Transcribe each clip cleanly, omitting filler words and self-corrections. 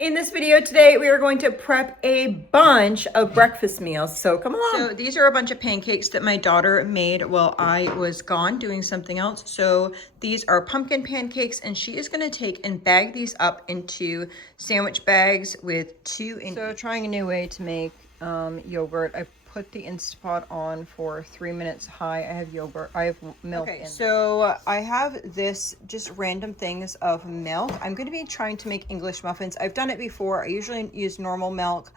In this video today, we are going to prep a bunch of breakfast meals, so come along. So these are a bunch of pancakes that my daughter made while I was gone doing something else. So these are pumpkin pancakes, and she is gonna take and bag these up into sandwich bags with 2 in. So trying a new way to make yogurt. I put the Instapot on for 3 minutes high. I have yogurt, I have milk. Okay, so I have this just random things of milk. I'm going to be trying to make English muffins. I've done it before. I usually use normal milk.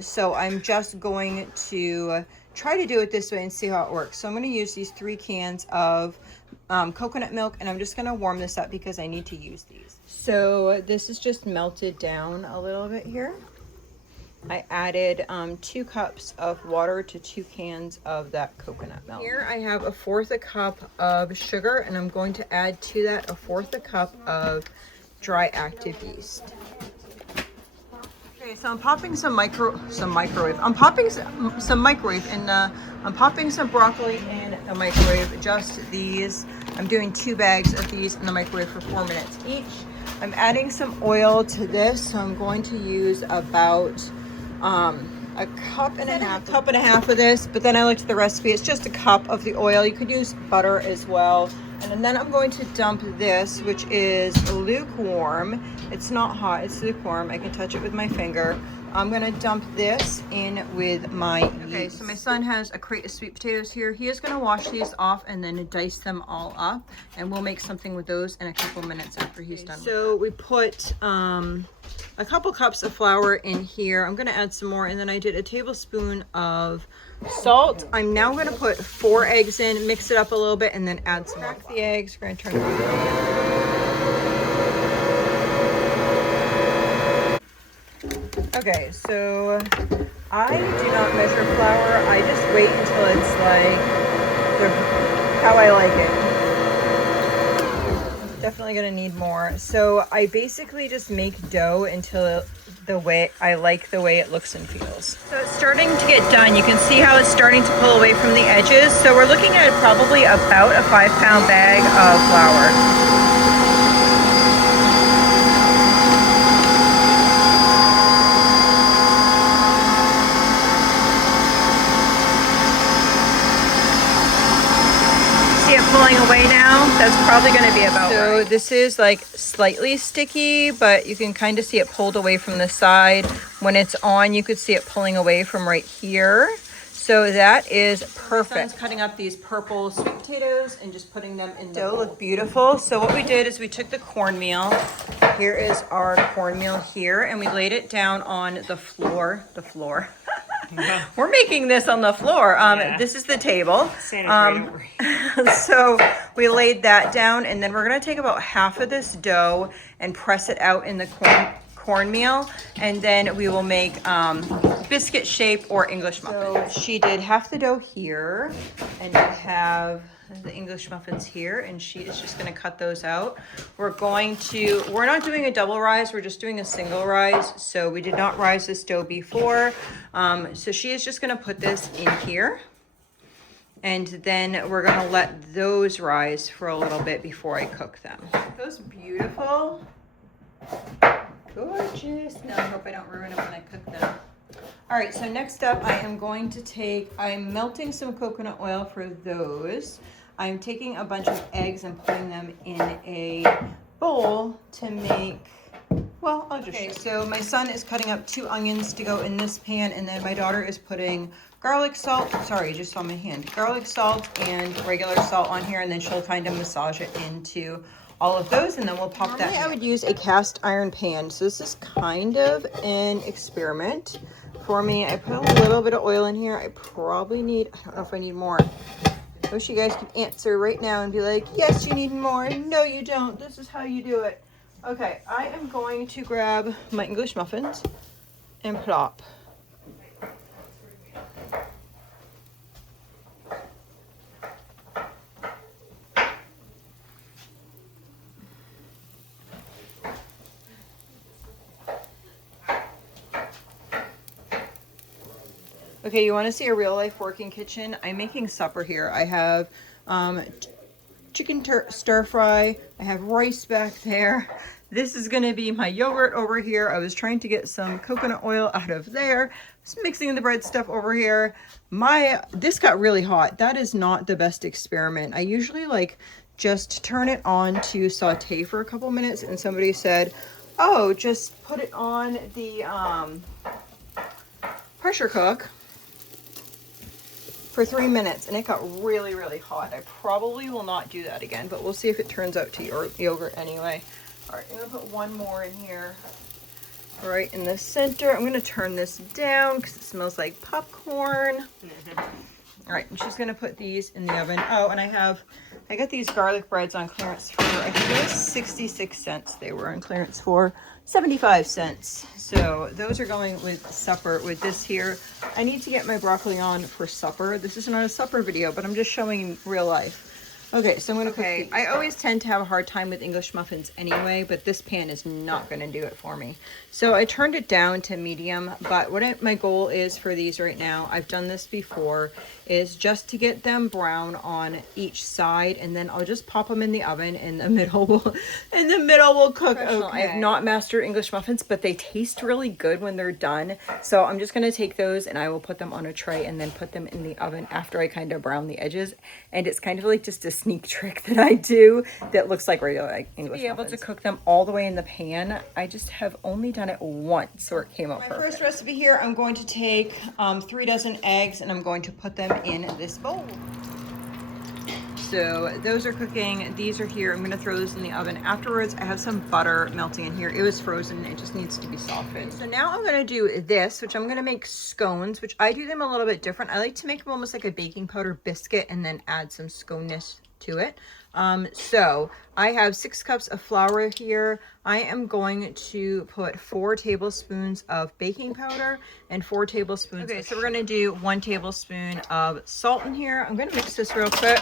So I'm just going to try to do it this way and see how it works. So I'm going to use these 3 cans of coconut milk, and I'm just going to warm this up because I need to use these. So this is just melted down a little bit here. I added 2 cups of water to 2 cans of that coconut milk. Here I have 1/4 cup of sugar, and I'm going to add to that 1/4 cup of dry active yeast. Okay, so I'm popping some microwave. I'm popping some microwave and I'm popping some broccoli in the microwave. Just these. I'm doing 2 bags of these in the microwave for 4 minutes each. I'm adding some oil to this, so I'm going to use about a cup and a half of this, but then I looked at the recipe. It's just a cup of the oil. You could use butter as well. And then I'm going to dump this, which is lukewarm. It's not hot, it's lukewarm. I can touch it with my finger. I'm gonna dump this in with my yeast. Okay, so my son has a crate of sweet potatoes here. He is gonna wash these off and then dice them all up, and we'll make something with those in a couple minutes after he's done. So we put a couple cups of flour in here. I'm gonna add some more, and then I did a tablespoon of salt. I'm now gonna put 4 eggs in, mix it up a little bit, and then add some more. Crack the eggs. We're gonna turn it on. Okay, so I do not measure flour. I just wait until it's like how I like it. Definitely gonna need more. So I basically just make dough until the way I like the way it looks and feels. So it's starting to get done. You can see how it's starting to pull away from the edges. So we're looking at probably about a 5-pound bag of flour. Pulling away now. That's probably going to be about so right. This is like slightly sticky, but you can kind of see it pulled away from the side. When it's on, you could see it pulling away from right here. So that is perfect. My son's cutting up these purple sweet potatoes and just putting them in the bowl. Look beautiful. So what we did is we took the cornmeal. Here is our cornmeal here, and we laid it down on the floor. We're making this on the floor. This is the table. So we laid that down, and then we're going to take about half of this dough and press it out in the cornmeal, and then we will make biscuit shape or English muffins. So she did half the dough here, and we have the English muffins here, and she is just going to cut those out. We're not doing a double rise, we're just doing a single rise. So we did not rise this dough before. So she is just going to put this in here, and then we're going to let those rise for a little bit before I cook them. Those beautiful, gorgeous. Now I hope I don't ruin them when I cook them. All right, so next up I'm melting some coconut oil for those. I'm taking a bunch of eggs and putting them in a bowl to make, well, I'll just show you. So my son is cutting up 2 onions to go in this pan, and then my daughter is putting garlic salt, sorry, just on my hand, garlic salt and regular salt on here, and then she'll kind of massage it into all of those, and then we'll pop that in. I would use a cast iron pan, so this is kind of an experiment for me. I put a little bit of oil in here. I probably need, I don't know if I need more. I wish you guys could answer right now and be like, yes, you need more. No, you don't. This is how you do it. Okay, I am going to grab my English muffins and plop. Okay, you want to see a real life working kitchen? I'm making supper here. I have chicken stir fry. I have rice back there. This is gonna be my yogurt over here. I was trying to get some coconut oil out of there. Just mixing the bread stuff over here. This got really hot. That is not the best experiment. I usually like just turn it on to saute for a couple minutes, and somebody said, oh, just put it on the pressure cook for 3 minutes, and it got really, really hot. I probably will not do that again, but we'll see if it turns out to your yogurt anyway. All right, I'm gonna put one more in here, right in the center. I'm gonna turn this down because it smells like popcorn. All right, and she's gonna put these in the oven. Oh, and I got these garlic breads on clearance for, I think it was 66 cents. They were on clearance for 75 cents. So those are going with supper with this here. I need to get my broccoli on for supper. This is not a supper video, but I'm just showing real life. Okay, so I'm gonna cook. I always tend to have a hard time with English muffins anyway, but this pan is not gonna do it for me. So I turned it down to medium, but my goal is for these right now, I've done this before, is just to get them brown on each side, and then I'll just pop them in the oven, and the middle will cook. Okay. I have not mastered English muffins, but they taste really good when they're done. So I'm just gonna take those and I will put them on a tray and then put them in the oven after I kind of brown the edges. And it's kind of like just a sneak trick that I do that looks like regular English muffins. To be able to cook them all the way in the pan, I just have only done it once, so it came out perfect. My first recipe here, I'm going to take 3 dozen eggs and I'm going to put them in this bowl. So those are cooking. These are here. I'm going to throw those in the oven. Afterwards, I have some butter melting in here. It was frozen. It just needs to be softened. So now I'm going to do this, which I'm going to make scones, which I do them a little bit different. I like to make them almost like a baking powder biscuit and then add some sconeness to it. So I have 6 cups of flour here. I am going to put 4 tablespoons of baking powder and 4 tablespoons. Okay, so we're going to do 1 tablespoon of salt in here. I'm going to mix this real quick.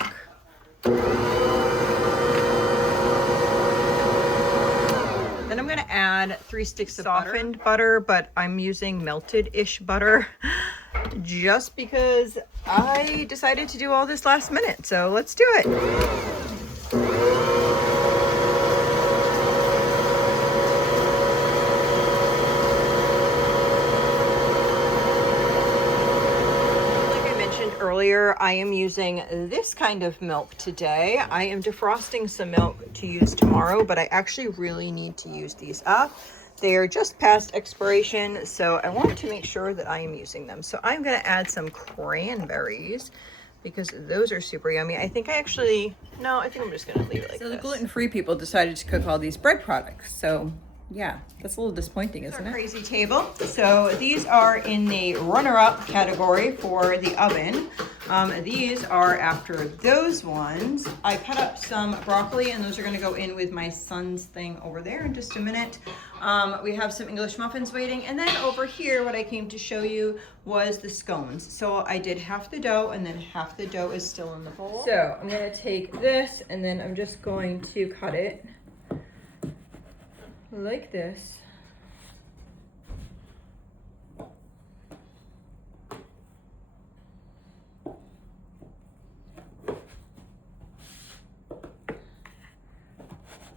Then I'm going to add 3 sticks of softened butter, but I'm using melted-ish butter just because I decided to do all this last minute. So let's do it. Earlier, I am using this kind of milk today. I am defrosting some milk to use tomorrow, but I actually really need to use these up. They are just past expiration, so I want to make sure that I am using them. So I'm going to add some cranberries because those are super yummy. I think I'm just going to leave it like this. So the gluten-free people decided to cook all these bread products. So yeah, that's a little disappointing, isn't it? Crazy table. So these are in the runner-up category for the oven. These are after those ones. I cut up some broccoli, and those are going to go in with my son's thing over there in just a minute. We have some English muffins waiting, and then over here, what I came to show you was the scones. So I did half the dough, and then half the dough is still in the bowl. So I'm going to take this, and then I'm just going to cut it like this.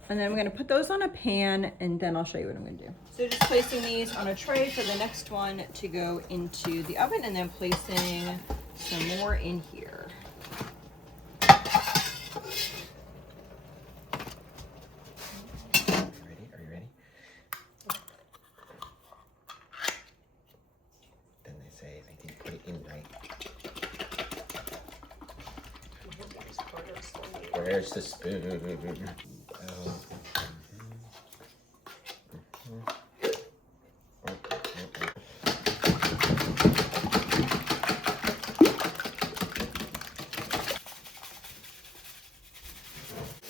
And then I'm going to put those on a pan, and then I'll show you what I'm going to do. So just placing these on a tray for the next one to go into the oven, and then placing some more in here. Where's the spoon?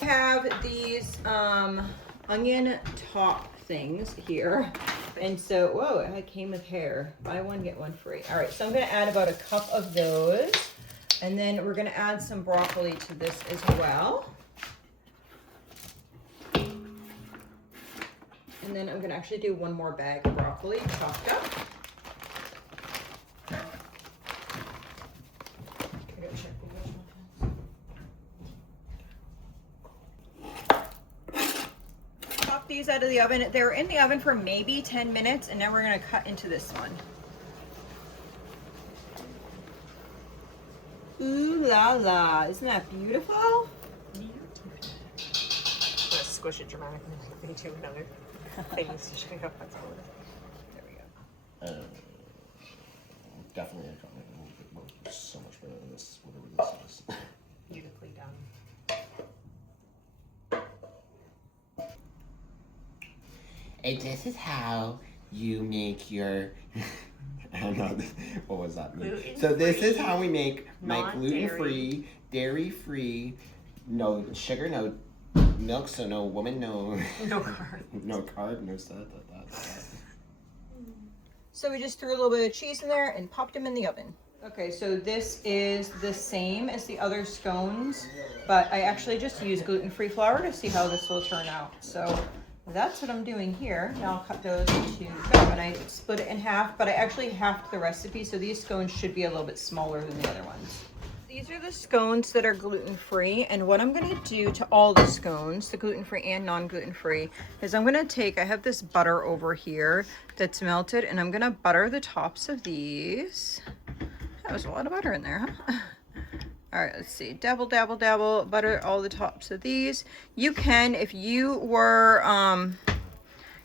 I have these onion top things here. And so, whoa, it came with hair. Buy one, get one free. All right, so I'm going to add about a cup of those. And then we're going to add some broccoli to this as well. And then I'm going to actually do one more bag of broccoli chopped up. Chop these out of the oven. They were in the oven for maybe 10 minutes, and now we're gonna cut into this one. Ooh la la, isn't that beautiful? Squish it dramatically like they do in other things to show you how flexible it is. There we go. Definitely a comment. So much better than this, whatever this is. Beautifully done. And this is how you make your. I don't know. What was that mean? So this is how we make my gluten-free, dairy-free, no sugar, no milk, so no woman, no. No carb. No carb, no stuff. So we just threw a little bit of cheese in there and popped them in the oven. Okay, so this is the same as the other scones, but I actually just used gluten-free flour to see how this will turn out. So that's what I'm doing here. Now I'll cut those into dough, and I split it in half, but I actually halved the recipe, so these scones should be a little bit smaller than the other ones. These are the scones that are gluten-free, and what I'm gonna do to all the scones, the gluten-free and non-gluten-free, is I'm gonna take, I have this butter over here that's melted, and I'm gonna butter the tops of these. That was a lot of butter in there, huh? All right, let's see, dabble, dabble, dabble, butter all the tops of these. You can, if you were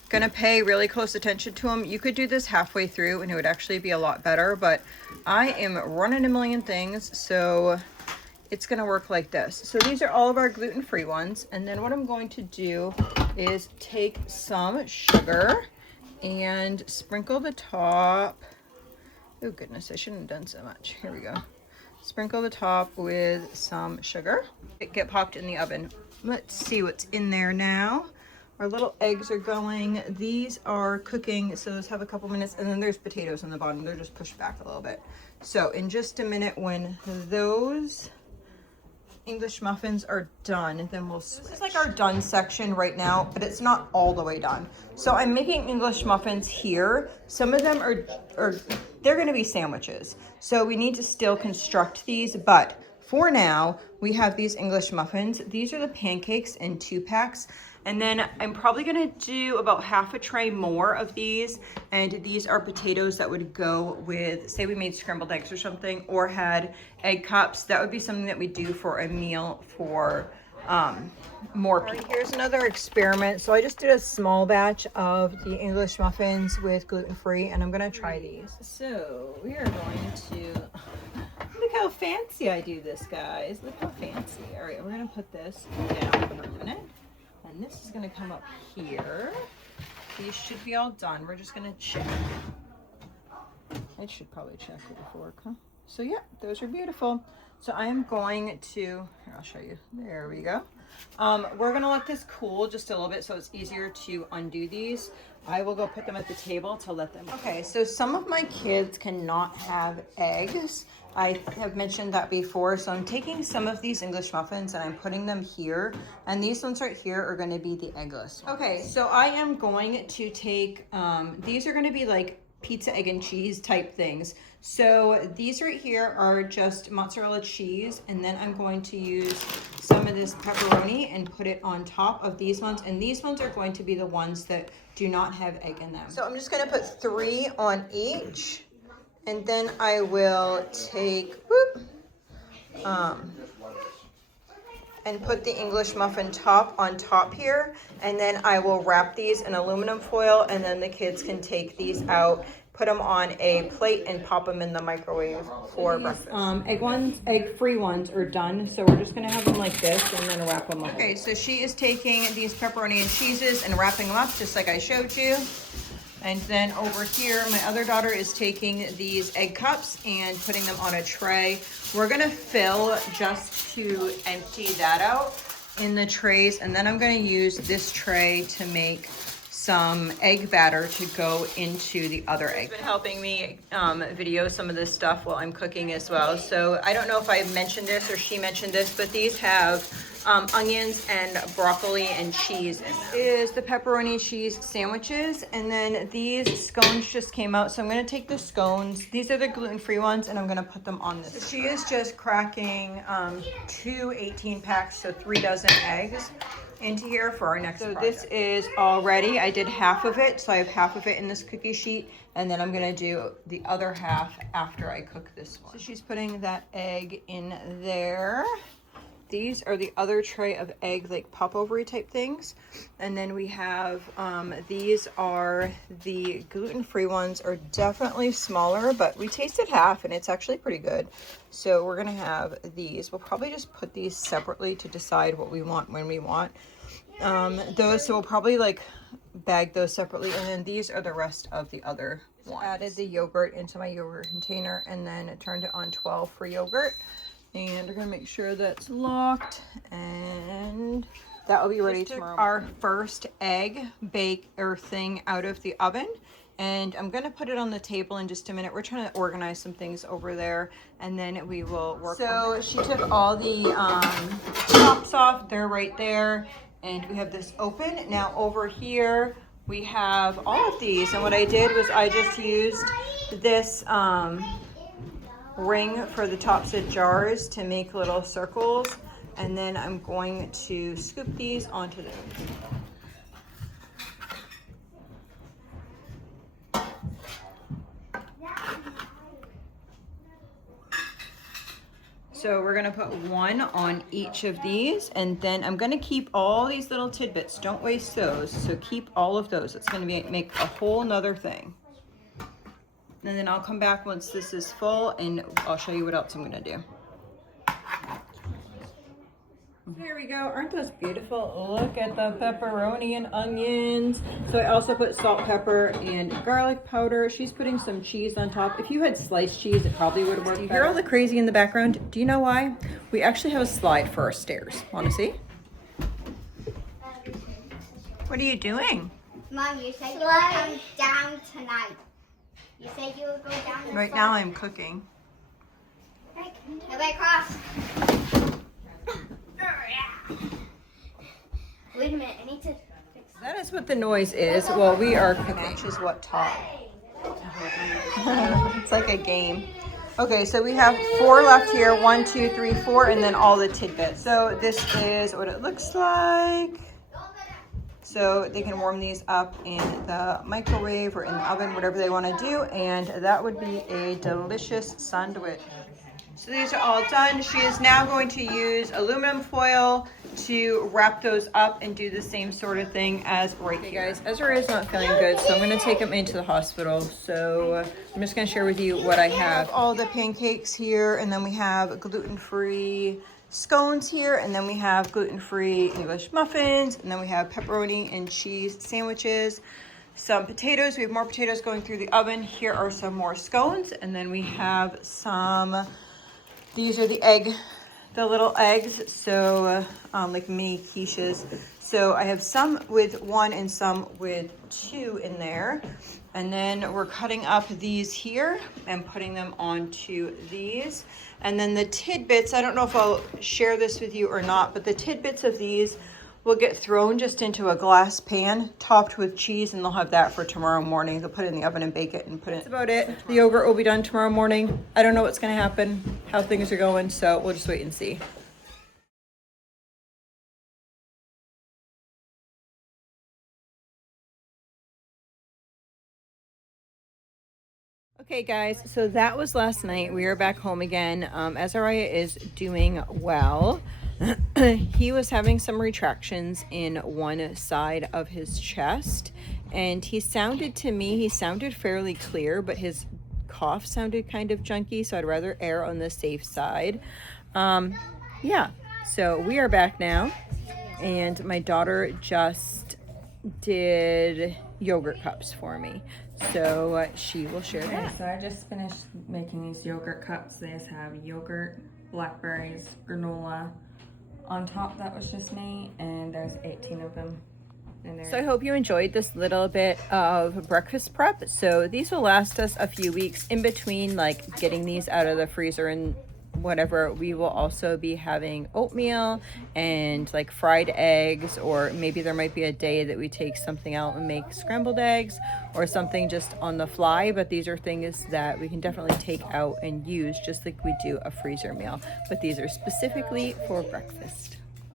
gonna pay really close attention to them, you could do this halfway through and it would actually be a lot better, but I am running a million things, so it's gonna work like this. So these are all of our gluten-free ones, and then what I'm going to do is take some sugar and sprinkle the top. Oh goodness, I shouldn't have done so much. Here we go. Sprinkle the top with some sugar. Get popped in the oven. Let's see what's in there now. Our little eggs are going. These are cooking, so those have a couple minutes, and then there's potatoes on the bottom. They're just pushed back a little bit. So in just a minute, when those English muffins are done, then we'll switch. This is like our done section right now, but it's not all the way done. So I'm making English muffins here. Some of them are they're gonna be sandwiches. So we need to still construct these, but for now, we have these English muffins. These are the pancakes in 2 packs. And then I'm probably gonna do about half a tray more of these. And these are potatoes that would go with, say we made scrambled eggs or something, or had egg cups. That would be something that we do for a meal for more people. Right, here's another experiment. So I just did a small batch of the English muffins with gluten-free, and I'm gonna try these. So we are going to, look how fancy I do this, guys. Look how fancy. All right, we're gonna put this down for a minute. And this is gonna come up here. These should be all done. We're just gonna check. I should probably check with a fork, huh? So yeah, those are beautiful. So I am going to, here, I'll show you. There we go. We're gonna let this cool just a little bit so it's easier to undo these. I will go put them at the table to let them. Okay, so some of my kids cannot have eggs. I have mentioned that before, so I'm taking some of these English muffins and I'm putting them here, and these ones right here are going to be the eggless ones. Okay, so I am going to take, these are going to be like pizza, egg, and cheese type things. So these right here are just mozzarella cheese, and then I'm going to use some of this pepperoni and put it on top of these ones, and these ones are going to be the ones that do not have egg in them. So I'm just going to put 3 on each. And then I will take, and put the English muffin top on top here. And then I will wrap these in aluminum foil, and then the kids can take these out, put them on a plate, and pop them in the microwave for breakfast. Egg-free ones are done. So we're just gonna have them like this and then wrap them up. Okay, so she is taking these pepperoni and cheeses and wrapping them up just like I showed you. And then over here, my other daughter is taking these egg cups and putting them on a tray. We're gonna fill just to empty that out in the trays. And then I'm gonna use this tray to make some egg batter to go into the other egg. She's been helping me video some of this stuff while I'm cooking as well. So I don't know if I mentioned this or she mentioned this, but these have onions and broccoli and cheese. This is the pepperoni cheese sandwiches, and then these scones just came out, so I'm gonna take the scones. These are the gluten-free ones, and I'm gonna put them on this. So she is just cracking 2 18-packs, so 3 dozen eggs into here for our next project. This is all ready. I did half of it, so I have half of it in this cookie sheet, and then I'm gonna do the other half after I cook this one. So she's putting that egg in there. These are the other tray of egg, like popover type things. And then we have, these are the gluten-free ones, are definitely smaller, but we tasted half and it's actually pretty good. So we're gonna have these. We'll probably just put these separately to decide what we want when we want. So we'll probably like bag those separately. And then these are the rest of the other ones. Added the yogurt into my yogurt container and then turned it on 12 for yogurt. And we're gonna make sure that's locked, and that will be ready tomorrow. Our first egg bake or thing out of the oven, and I'm gonna put it on the table in just a minute. We're trying to organize some things over there, and then we will work. So she took all the tops off. They're right there, and we have this open. Now over here we have all of these, and what I did was I just used this ring for the tops of jars to make little circles, and then I'm going to scoop these onto those. So we're gonna put one on each of these, and then I'm gonna keep all these little tidbits. Don't waste those, so keep all of those. It's gonna make a whole nother thing. And then I'll come back once this is full and I'll show you what else I'm gonna do. There we go. Aren't those beautiful? Look at the pepperoni and onions. So I also put salt, pepper, and garlic powder. She's putting some cheese on top. If you had sliced cheese, it probably would have worked. You hear all the crazy in the background? Do you know why? We actually have a slide for our stairs. Want to see? What are you doing? Mom, you said you would come down tonight. You said you would go down. Right now I'm cooking. Everybody cross. Wait a minute, I need to fix That is what the noise is while we are cooking. Matches what top. It's like a game. Okay, so we have 4 left here. 1, 2, 3, 4, and then all the tidbits. So this is what it looks like. So they can warm these up in the microwave or in the oven, whatever they want to do, and that would be a delicious sandwich. So these are all done. She is now going to use aluminum foil to wrap those up and do the same sort of thing as right here. Guys, Ezra is not feeling good, so I'm going to take him into the hospital. So I'm just going to share with you what I have. All the pancakes here, and then we have gluten-free scones here, and then we have gluten-free English muffins, and then we have pepperoni and cheese sandwiches, some potatoes. We have more potatoes going through the oven. Here are some more scones, and then we have some, these are the little eggs, so like mini quiches. So I have some with 1 and some with 2 in there. And then we're cutting up these here and putting them onto these. And then the tidbits, I don't know if I'll share this with you or not, but the tidbits of these will get thrown just into a glass pan topped with cheese, and they'll have that for tomorrow morning. They'll put it in the oven and bake it and put it. That's about it. The yogurt will be done tomorrow morning. I don't know what's gonna happen, how things are going, so we'll just wait and see. Okay guys, so that was last night. We are back home again. Azariah is doing well. He was having some retractions in one side of his chest, and he sounded fairly clear, but his cough sounded kind of junky, so I'd rather err on the safe side. Yeah, so we are back now, and my daughter just did yogurt cups for me. So she will share that. Okay, so I just finished making these yogurt cups. They just have yogurt, blackberries, granola. On top, that was just me, and there's 18 of them in there. So I hope you enjoyed this little bit of breakfast prep. So these will last us a few weeks in between, like getting these out of the freezer and whatever. We will also be having oatmeal and like fried eggs, or maybe there might be a day that we take something out and make scrambled eggs or something just on the fly. But these are things that we can definitely take out and use just like we do a freezer meal. But these are specifically for breakfast.